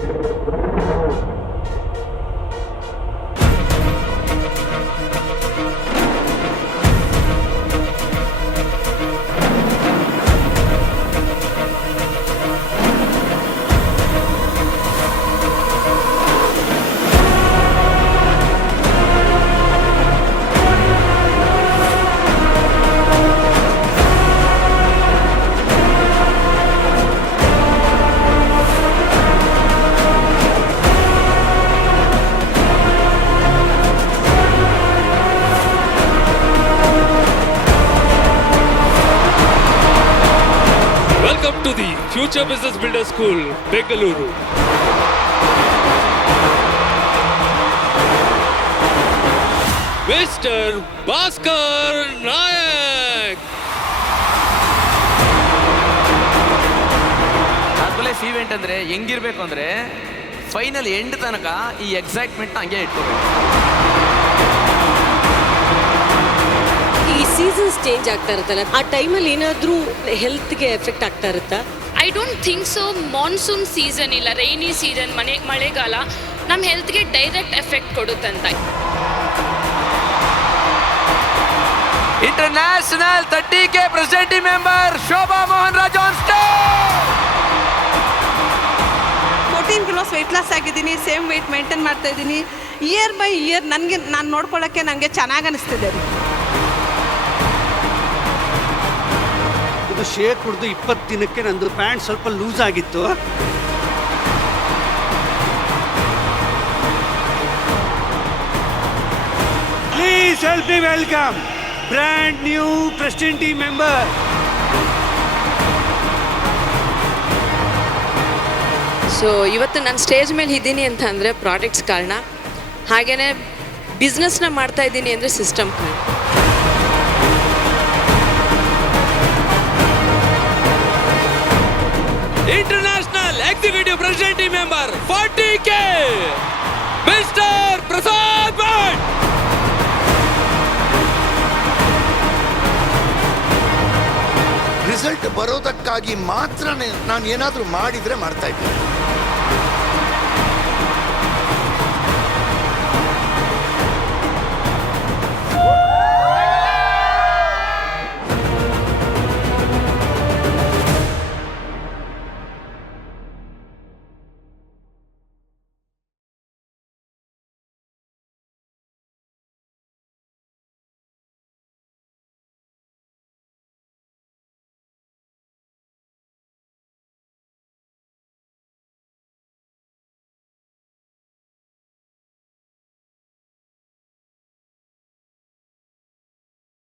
To the Future Business Builder School, Bengaluru. Mr. Bhaskar Nayak. ಆದ್ಮೇಲೆ event ಅಂದ್ರೆ ಹೆಂಗಿರ್ಬೇಕು ಅಂದ್ರೆ ಫೈನಲ್ ಎಂಡ್ ತನಕ ಈ ಎಕ್ಸೈಟ್ಮೆಂಟ್ ಹಂಗೆ ಇಟ್ಕೋಬೇಕು. ಈ ಸೀಸನ್ಸ್ ಚೇಂಜ್ ಆಗ್ತಾ ಇರುತ್ತಲ್ಲ, ಆ ಟೈಮಲ್ಲಿ ಏನಾದರೂ ಹೆಲ್ತ್ಗೆ ಎಫೆಕ್ಟ್ ಆಗ್ತಾ ಇರುತ್ತಾ? I don't think so. Monsoon season ಇಲ್ಲ, ರೈನಿ ಸೀಸನ್, ಮಳೆಗಾಲ ನಮ್ಮ ಹೆಲ್ತ್ಗೆ direct effect ಕೊಡುತ್ತಂತ. International 30K president member Shobha Mohan Raj on stage. 14 kilos weight loss ಆಗಿದ್ದೀನಿ, ಸೇಮ್ ವೆಯ್ಟ್ ಮೇಂಟೈನ್ ಮಾಡ್ತಾ ಇದ್ದೀನಿ. ಇಯರ್ ಬೈ ಇಯರ್ ನಾನು ನೋಡ್ಕೊಳ್ಳೋಕ್ಕೆ ನನಗೆ ಚೆನ್ನಾಗಿ ಅನಿಸ್ತಿದೆ. ಇದು ಶೇಕ್ ಕುಡಿದು 20 ದಿನಕ್ಕೆ ನಂದು ಪ್ಯಾಂಟ್ ಸ್ವಲ್ಪ ಲೂಸ್ ಆಗಿತ್ತು. Please help me welcome brand new president member. So ಇವತ್ತು ನಾನು ಸ್ಟೇಜ್ ಮೇಲೆ ಇದ್ದೀನಿ ಅಂತ ಅಂದರೆ ಪ್ರಾಡಕ್ಟ್ಸ್ ಕಾರಣ, ಹಾಗೆಯೇ ಬಿಸ್ನೆಸ್ನ ಮಾಡ್ತಾ ಇದ್ದೀನಿ ಅಂದರೆ ಸಿಸ್ಟಮ್ ಕಾರಣ. International Executive President Member 40K, Mr. Prasad Bhatt. Result ಬರೋದಕ್ಕಾಗಿ ಮಾತ್ರ ನಾನು ಏನಾದರೂ ಮಾಡಿದರೆ ಮಾಡ್ತಾ ಇದ್ದೀನಿ.